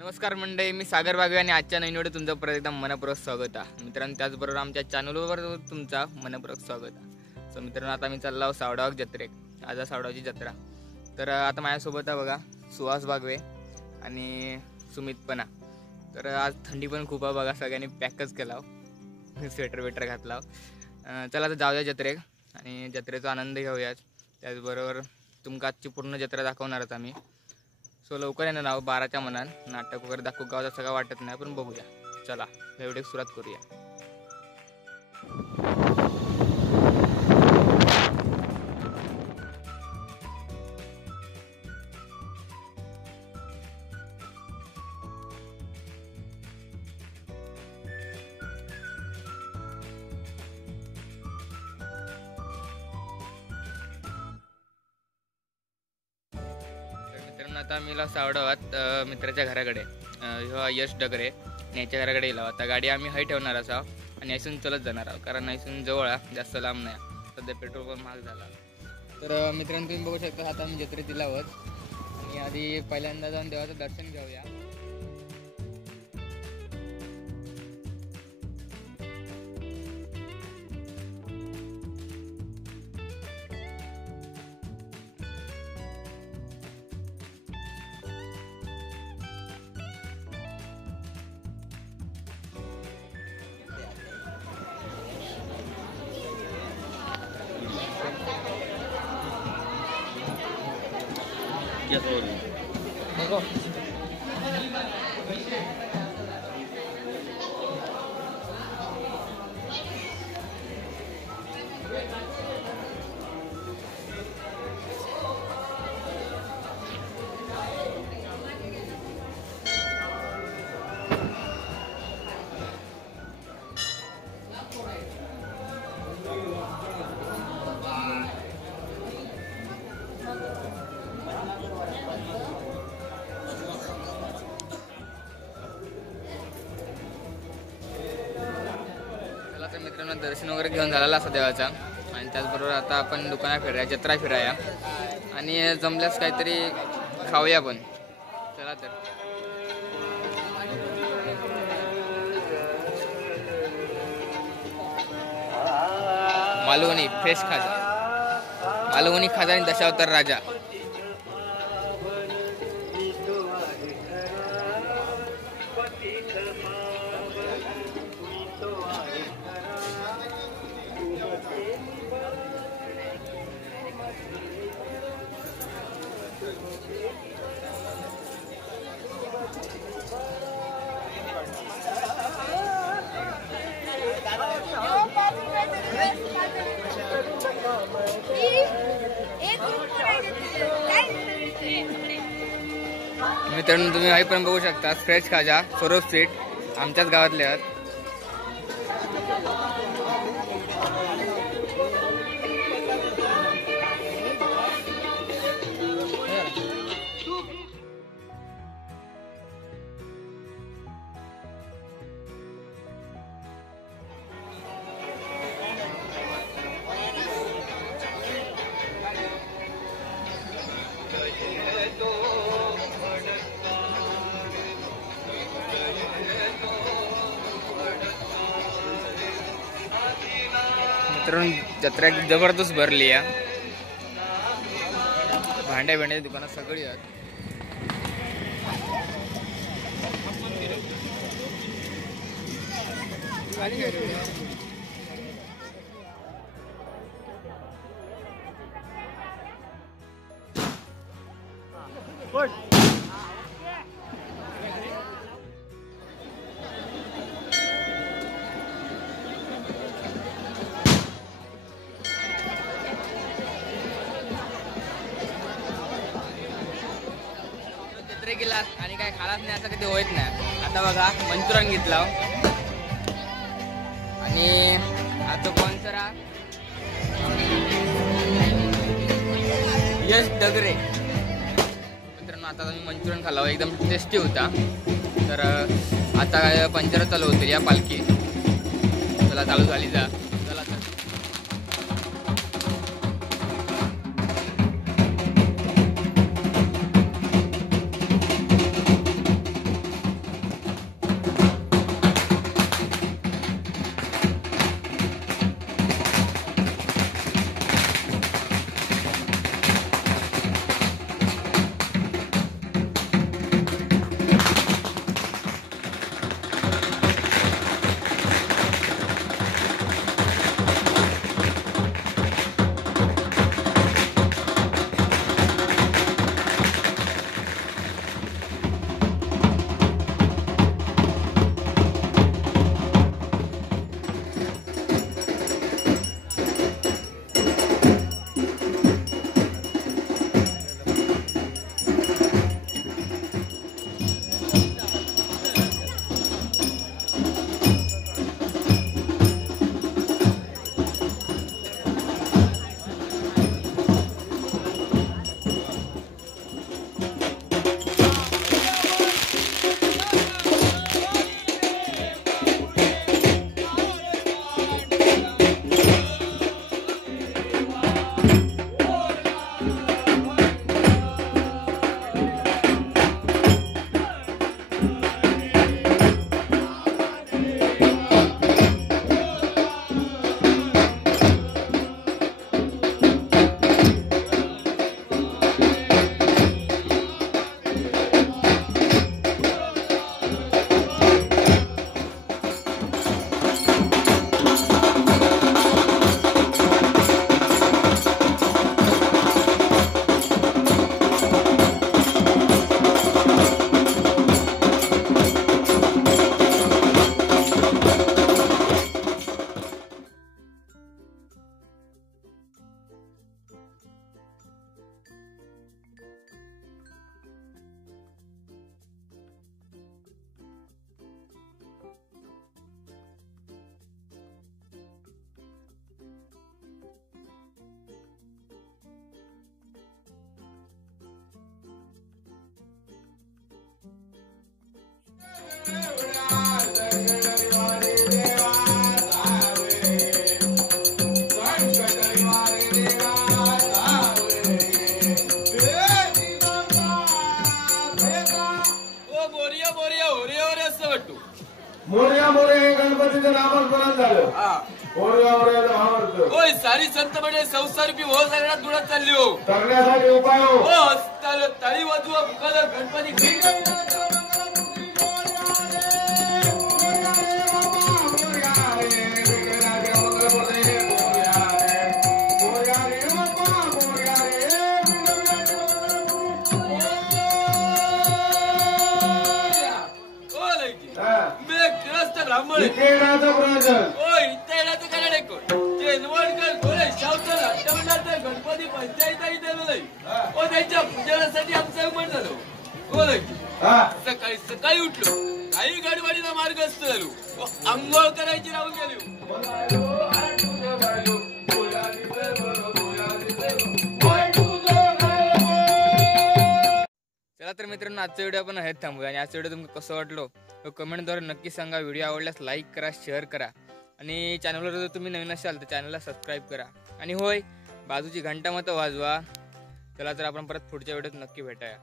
नमस्कार मंडळी, मी सागर बागवे आणि आजच्या नवीन व्हिडिओ तुमचं परत एकदा मनपूर्वक स्वागत आहे मित्रांनो. त्याचबरोबर आमच्या चॅनलवर तुमचा मनपूर्वक स्वागत आहे. सो मित्रांनो, आता मी चाललो आहोत सावडावाग जत्रेक. आज सावडावाची जत्रा. तर आता माझ्यासोबत आहे बघा सुहास बागवे आणि सुमित पणा. तर आज थंडी पण खूप आहे बघा, सगळ्यांनी पॅकच केला हो, स्वेटर वेटर घातला. चला आता जाऊया जत्रेक आणि जत्रेचा आनंद घेऊया. त्याचबरोबर तुमका आजची पूर्ण जत्रा दाखवणारच आम्ही. सो लवकर येणार आहोत 12च्या मनात. नाटक वगैरे दाखवू गावाचा सगळं वाटत नाही, पण बघूया. चला एवढे सुरुवात करूया. आता मी सावडावात मित्राच्या घराकडे, यश डगरे याच्या घराकडे येलो. आता गाडी आम्ही हय ठेवणार असा आणि ऐसून चलत जाणार आहोत, कारण ऐसून जवळ आहे, जास्त लांब नाही. सध्या पेट्रोल पण महाग झाला. तर मित्रांनो, तुम्ही बघू शकता आता आम्ही जत्रेत दिला आहोत आणि आधी पहिल्यांदा जाऊन देवाचं दर्शन घेऊया. देखो मित्रांनो, दर्शन वगैरे घेऊन झालेला असं देवाचा. आणि त्याचबरोबर आता आपण दुकानात फिराया, जत्रा फिराया आणि जमल्यास काहीतरी खाऊया पण. चला तर मालवणी फ्रेश खाजा, मालवणी खाजा आणि दशावतार राजा. मित्रांनो, तुम्ही आई पण बघू शकता, फ्रेश खाजा सौरभ स्वीट आमच्याच गावातले आहेत. मित्रांनो, जत्रा जबरदस्त भरली आहे. भांड्या भांड्याची दुकानं सगळी आहेत. गेला आणि काय खालाच नाही, असं कधी होत नाही. आता बघा मंचुरियन घेतला आणि आता स्पॉन्सर यश डगरे. मित्रांनो, आता मी मंचुरियन खाल्ला, एकदम टेस्टी होता. तर आता पंचर चालू होते या पालखी. चला चालू झाली जा. चला तर मोरया मोरया हे गणपतीचं नामस्मरण झालं. मोरया मोरया आवडतं. होय सारी संत म्हणजे संसारूपी हो सगळ्यात दुरात चालली हो. करण्यासाठी उपाय हो. ताळी वाजवा मुखाला गणपती ब्राह्मण गणपती पंचायत त्यांच्या पूजनासाठी आमचं पण झालो. सकाळी सकाळी उठलो काही गडबडीचा मार्ग असतो झालो आंघोळ करायची राहून गेलो. चला तर मित्रांनो आजचा व्हिडिओ आपण हेच थांबूया आणि आजचा व्हिडिओ तुम्हाला कसं वाटलो तो कमेंटद्वारे नक्की सांगा. व्हिडिओ आवडल्यास लाईक करा, शेअर करा आणि चॅनलवर जर तुम्ही नवीन असाल तर चॅनलला सबस्क्राईब करा आणि होय बाजूची घंटा मत वाजवा. चला तर आपण परत पुढच्या व्हिडिओत नक्की भेटाया.